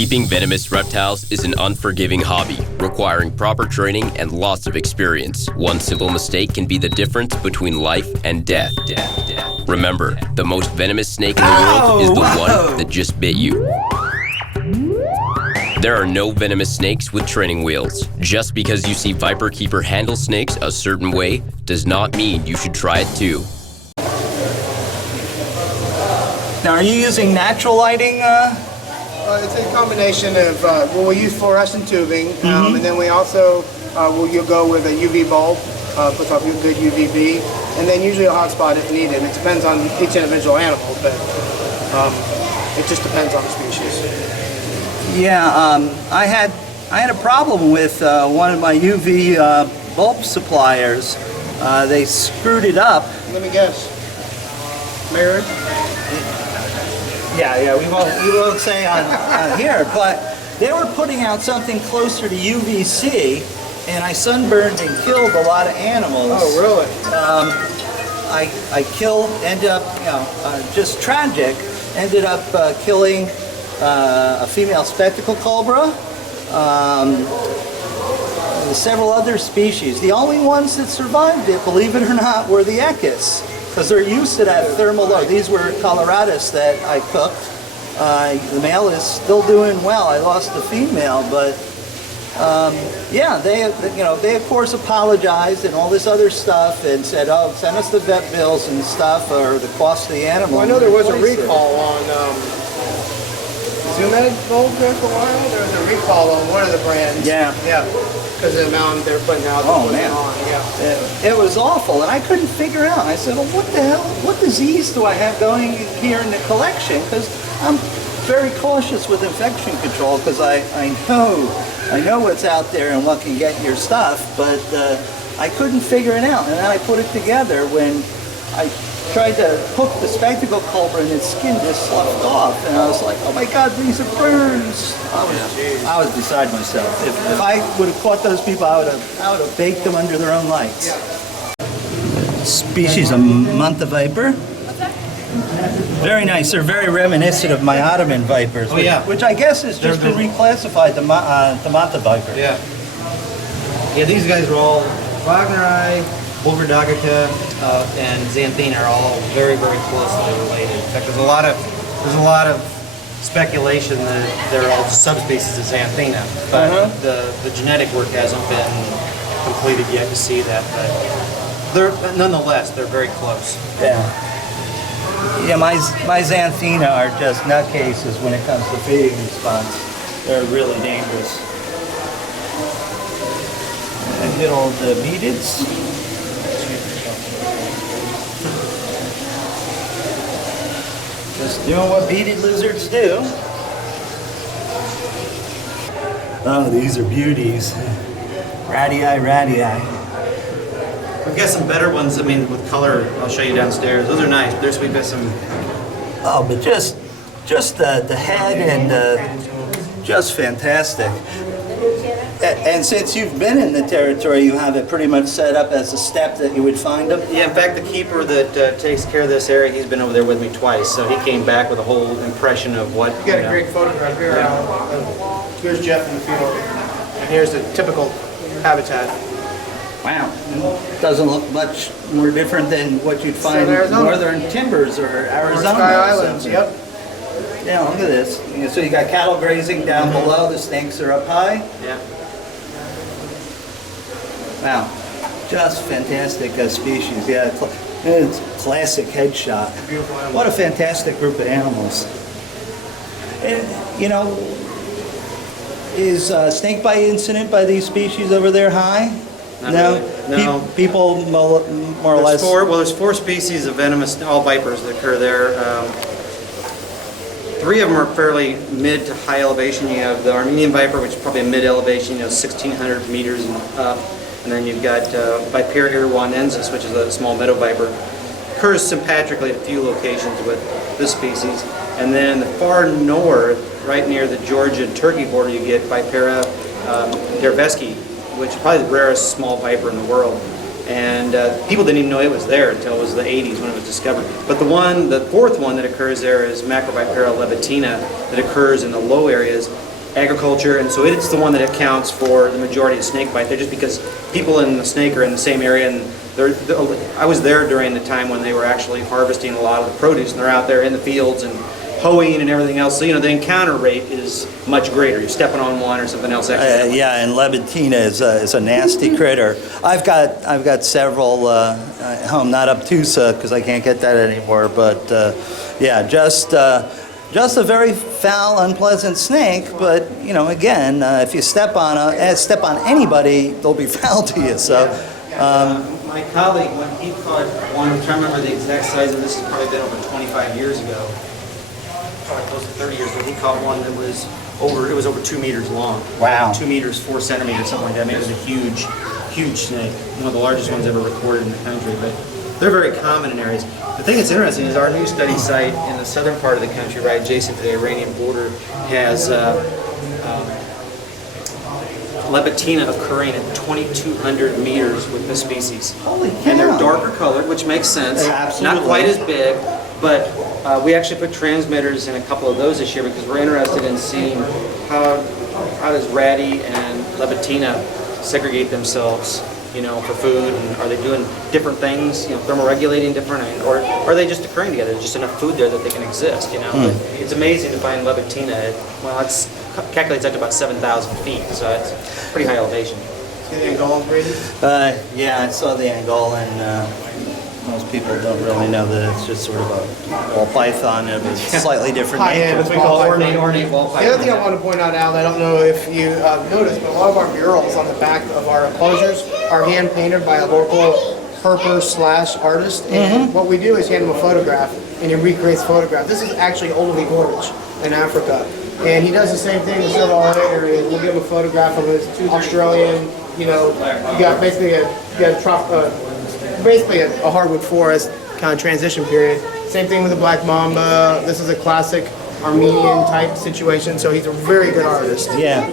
Keeping venomous reptiles is an unforgiving hobby, requiring proper training and lots of experience. One simple mistake can be the difference between life and death. Remember, the most venomous snake in the world is the one that just bit you. There are no venomous snakes with training wheels. Just because you see Viperkeeper handle snakes a certain way does not mean you should try it too. Now, are you using natural lighting? It's a combination of, well, we use fluorescent tubing, and then we also you'll go with a UV bulb, puts off a good UVB, and then usually a hotspot if needed. It depends on each individual animal, but it just depends on the species. Yeah, I had a problem with one of my UV bulb suppliers. They screwed it up. Let me guess. Mirrored? Yeah, we won't say on here, but they were putting out something closer to UVC, and I sunburned and killed a lot of animals. Oh, really? I ended up, just tragic, ended up killing a female spectacle cobra, several other species. The only ones that survived it, believe it or not, were the ecus, because they're used to that thermal load. These were coloratus that I cooked. The male is still doing well. I lost the female, but yeah, they of course apologized and all this other stuff and said, oh, send us the vet bills and stuff or the cost of the animal. Well, I know there was a recall on Zoom-Ed bulb there for a while. There was a recall on one of the brands. Yeah. Yeah. Because of the amount they're putting out. Oh man, yeah. It was awful, and I couldn't figure out. I said, well, what the hell? What disease do I have going here in the collection? Because I'm very cautious with infection control because I know what's out there and what can get your stuff, but I couldn't figure it out. And then I put it together when I tried to hook the spectacle cobra and its skin just sloughed off, and I was like, oh my God, these are burns. I was beside myself. If I would have caught those people, I would have baked them under their own lights. Species of manta viper. Very nice. They're very reminiscent of my Ottoman vipers, which I guess has just been reclassified to manta viper. Yeah. Yeah, these guys are all Wagneri, Bulgardagica, and Xanthine are all very, very closely related. In fact, there's a lot of speculation that they're all subspecies of Xanthina, but the genetic work hasn't been completed yet to see that. But nonetheless, they're very close. Yeah. Yeah, my Xanthina are just nutcases when it comes to feeding response. They're really dangerous. And good old beadeds. Just doing what beaded lizards do. Oh, these are beauties. Radii. We've got some better ones, I mean, with color. I'll show you downstairs. Those are nice. We've got some. Oh, but just the head and just fantastic. And since you've been in the territory, you have it pretty much set up as a step that you would find them? Yeah, in fact, the keeper that takes care of this area, he's been over there with me twice, so he came back with a whole impression of what... You got a great photograph here. Here's Jeff in the field, and here's the typical habitat. Wow. Doesn't look much more different than what you'd find in northern timbers or Arizona. Sky Islands, yep. Yeah, look at this. So you got cattle grazing down below, the snakes are up high. Yeah. Wow, just fantastic species. Yeah, it's classic headshot. Beautiful animal. What a fantastic group of animals. And, is snakebite incident by these species over there high? Not really. No. People more or less. There's four species of venomous, all vipers that occur there. Three of them are fairly mid to high elevation. You have the Armenian viper, which is probably a mid elevation, 1,600 meters and up. And then you've got Viperkeeper irwanensis, which is a small meadow viper. Occurs sympatrically at a few locations with this species. And then in the far north, right near the Georgia-Turkey border, you get Viperkeeper derveski, which is probably the rarest small viper in the world. And people didn't even know it was there until it was the 80s when it was discovered. But the fourth one that occurs there is Macroviperkeeper levitina that occurs in the low areas. agriculture, and so it's the one that accounts for the majority of snake bite there, just because people in the snake are in the same area, and I was there during the time when they were actually harvesting a lot of the produce, and they're out there in the fields and hoeing and everything else, so the encounter rate is much greater. You're stepping on one or something else extra. Yeah, and Lebentina is a nasty critter. I've got several at home, not obtusa because I can't get that anymore, but yeah, just a very foul, unpleasant snake. But again, if you step on anybody, they'll be foul to you. So. My colleague, when he caught one, I'm trying to remember the exact size of this, has probably been over 25 years ago. Probably close to 30 years, but he caught one that was over 2 meters long. Wow. 2 meters, 4 centimeters, something like that. I mean, it was a huge snake. One of the largest ones ever recorded in the country, but they're very common in areas. The thing that's interesting is our new study site in the southern part of the country, right adjacent to the Iranian border, has Lebentina occurring at 2,200 meters with this species. Holy cow. And they're darker colored, which makes sense. Absolutely. Not quite as big, but we actually put transmitters in a couple of those this year because we're interested in seeing how does Ratty and Lebentina segregate themselves, for food, and are they doing different things, thermoregulating different, or are they just occurring together? There's just enough food there that they can exist, But it's amazing to find Lebentina at, it calculates out to about 7,000 feet, so it's pretty high elevation. See the Angolan, Brady? Yeah, I saw the Angolan. Most people don't really know that it's just sort of a ball python of a slightly different High-end. nature. We call ornate ball python. The other thing I want to point out, Al, I don't know if you noticed, but a lot of our murals on the back of our enclosures are hand painted by a local herper/artist. And what we do is hand him a photograph, and he recreates the photograph. This is actually Olavi Gorge in Africa. And he does the same thing in several other areas. We'll give him a photograph of his Australian, you got basically a hardwood forest kind of transition period. Same thing with the black mamba. This is a classic Armenian type situation, so he's a very good artist. Yeah.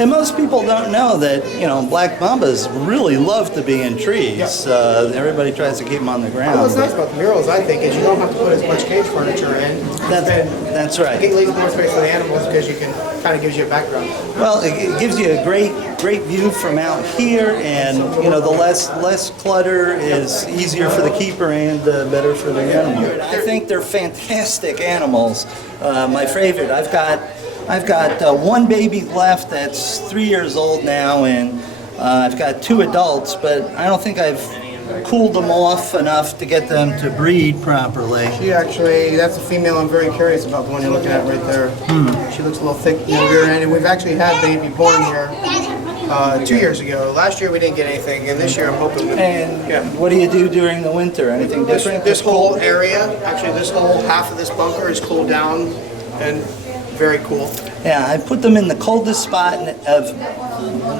And most people don't know that, black mambas really love to be in trees. Everybody tries to keep them on the ground. What's nice about the murals, I think, is you don't have to put as much cage furniture in. That's right. It leaves more space for the animals because you can kind of gives you a background. Well, it gives you a great view from out here, and the less clutter is easier for the keeper and better for the animal. I think they're fantastic animals. My favorite. I've got one baby left that's 3 years old now, and I've got 2 adults, but I don't think I've cooled them off enough to get them to breed properly. That's a female I'm very curious about, the one you're looking at right there. She looks a little thick in the rear end, and we've actually had baby born here 2 years ago. Last year we didn't get anything, and this year I'm hoping. What do you do during the winter? Anything different? This whole area, actually this whole half of this bunker is cooled down and very cool. Yeah, I put them in the coldest spot of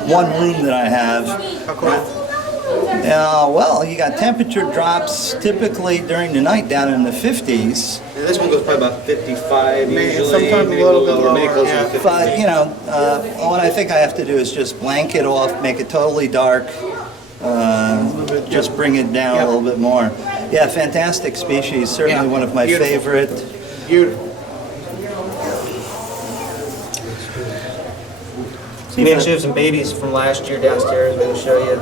one room that I have. How cold? Well, you got temperature drops typically during the night down in the 50s. And this one goes probably about 55 usually, sometimes maybe a little bit lower, maybe closer yeah. to 50. But, what I think I have to do is just blanket off, make it totally dark, just bring it down a little bit more. Yeah, fantastic species, certainly one of my favorite. Beautiful. We actually have some babies from last year downstairs we're going to show you.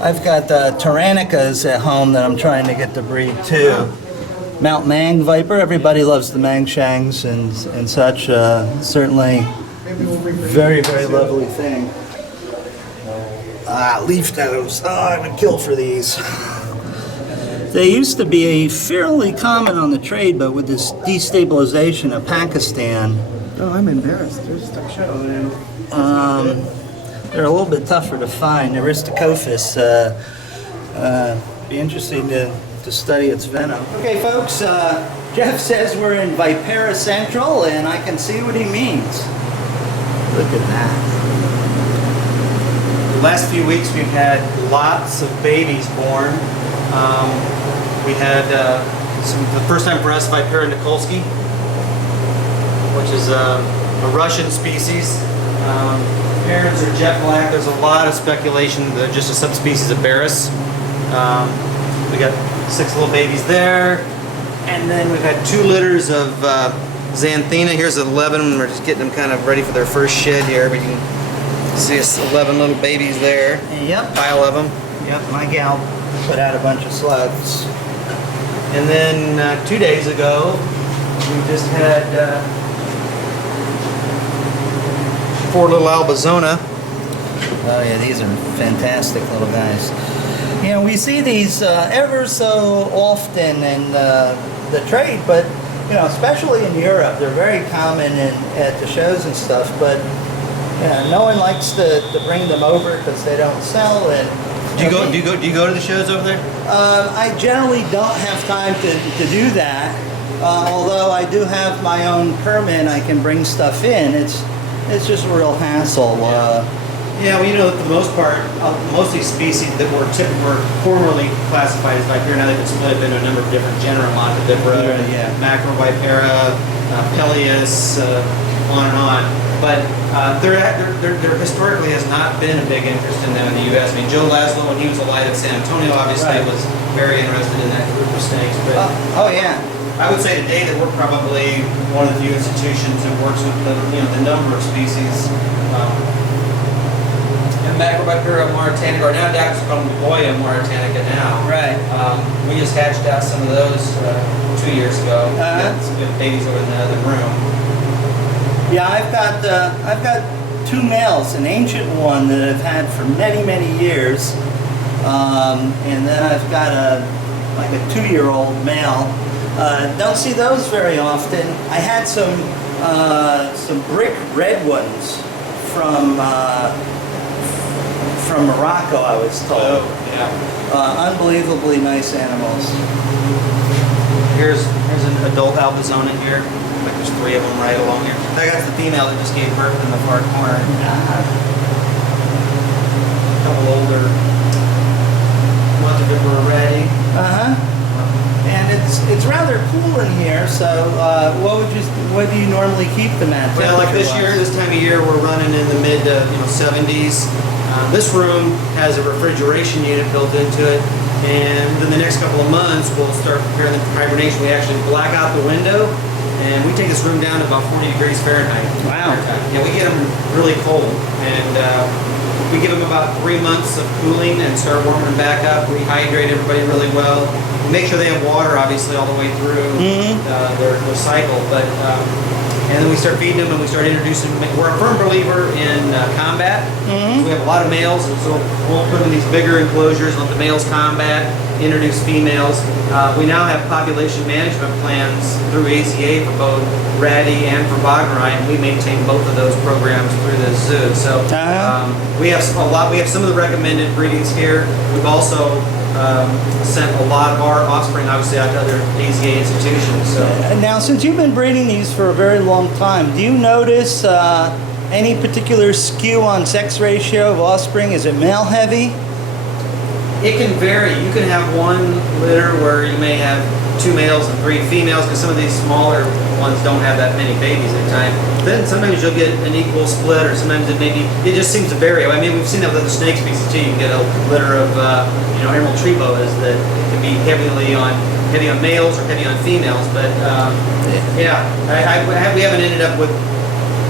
I've got Tyrannicas at home that I'm trying to get to breed too. Mount Mang Viper, everybody loves the Mangshangs and such. Certainly very, very lovely thing. Leaf toes. I would kill for these. They used to be fairly common on the trade, but with this destabilization of Pakistan, Oh, I'm embarrassed. There's a show. they're a little bit tougher to find. Aristocophus, be interesting to study its venom. Okay, folks, Jeff says we're in Vipera Central, and I can see what he means. Look at that. The last few weeks we've had lots of babies born. We had the first time for us Vipera Nikolsky, which is a Russian species. Parents are jet black. There's a lot of speculation that they're just a subspecies of Barus. We got 6 little babies there. And then we've had 2 litters of Xanthina. Here's 11. We're just getting them kind of ready for their first shed here, but you can see it's 11 little babies there. Yep. Pile of them. Yep, my gal put out a bunch of slugs. And then 2 days ago, we just had 4 little Albizona. Oh yeah, these are fantastic little guys. You know, we see these ever so often in the trade, but you know, especially in Europe, they're very common at the shows and stuff. But yeah, no one likes to bring them over because they don't sell. And Do you go to the shows over there? I generally don't have time to do that. Although I do have my own permit, I can bring stuff in. It's just a real hassle. Yeah, well, you know, for the most part, most of these species that were formerly classified as Vipera, now they've been split up into a number of different genera, Montevipera, Macrovipera, Peleus, on and on. But there historically has not been a big interest in them in the U.S. I mean, Joe Laszlo, when he was alive at San Antonio, obviously was very interested in that group of snakes. But oh yeah. I would say today that we're probably one of the few institutions that works with the number of species. Macrovipera Mauritanica, or now Dr. Boya Mauritanica now. Right. We just hatched out some of those 2 years ago. Got some good babies over in the other room. Yeah, I've got 2 males, an ancient one that I've had for many years, and then I've got a 2-year-old male. Don't see those very often. I had some brick red ones from Morocco, I was told. Oh, yeah. Unbelievably nice animals. Here's an adult Albizona here. Like there's 3 of them right along here. I got the female that just gave birth in the far corner. A couple older Montevipera ready. And it's rather cool in here. So what do you normally keep them at? Well, like this time of year, we're running in the mid 70s. This room has a refrigeration unit built into it, and within the next couple of months, we'll start preparing them for hibernation. We actually black out the window, and we take this room down to about 40 degrees Fahrenheit. Wow. Yeah, we get them really cold, and we give them about 3 months of cooling and start warming them back up. We hydrate everybody really well. We make sure they have water, obviously, all the way through their cycle. But and then we start feeding them, and we start introducing them. We're a firm believer in combat. We have a lot of males, and so we'll put them in these bigger enclosures, let the males combat, introduce females. We now have population management plans through AZA for both Ratty and for Boggerai, and we maintain both of those programs through the zoo. So we have we have some of the recommended breedings here. We've also sent a lot of our offspring, obviously, out to other AZA institutions. So now, since you've been breeding these for a very long time, do you notice any particular skew on sex ratio of offspring? Is it male heavy? it can vary. You can have one litter where you may have 2 males and 3 females, because some of these smaller ones don't have that many babies at a time. Then sometimes you'll get an equal split, or sometimes it just seems to vary. I mean, we've seen that with the snake species too. You can get a litter of emerald tree boas that can be heavy on males or heavy on females. But we haven't ended up with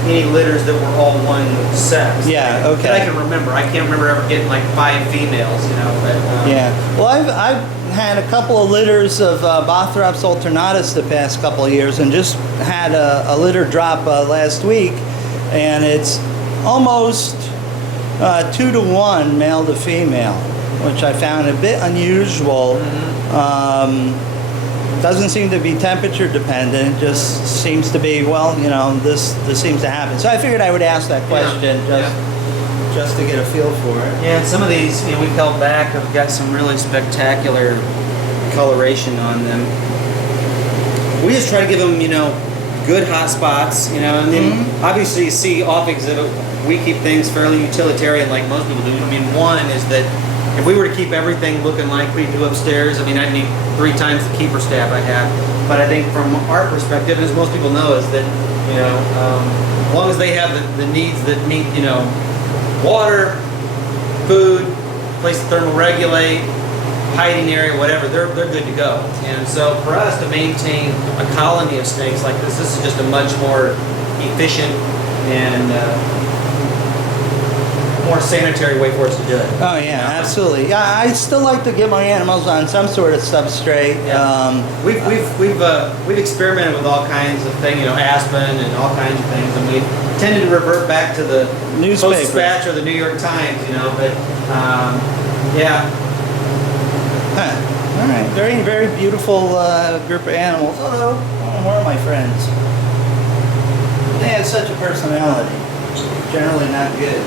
any litters that were all one sex. Yeah, okay. That I can remember. I can't remember ever getting like 5 females, But, yeah. Well, I've had a couple of litters of Bothrops alternatus the past couple of years, and just had a litter drop last week, and it's almost 2 to 1 male to female, which I found a bit unusual. Mm-hmm. Doesn't seem to be temperature dependent. It just seems to be, this seems to happen. So I figured I would ask that question just to get a feel for it. Yeah, and some of these, we've held back. Have got some really spectacular coloration on them. We just try to give them, good hot spots, and then obviously you see off exhibit, we keep things fairly utilitarian like most people do. One is that if we were to keep everything looking like we do upstairs, I'd need 3 times the keeper staff I have. But I think from our perspective, as most people know, is that, as long as they have the needs that meet, water, food, place to thermoregulate, hiding area, whatever, they're good to go. And so for us to maintain a colony of snakes like this is just a much more efficient and more sanitary way for us to do it. Oh yeah, absolutely. Yeah, I still like to get my animals on some sort of substrate. Yeah. We've experimented with all kinds of things, aspen and all kinds of things, and we tended to revert back to the Newspaper. Post-Dispatch or the New York Times, but yeah. Huh. All right, very, very beautiful group of animals. Although, where are my friends? They have such a personality. Generally not good.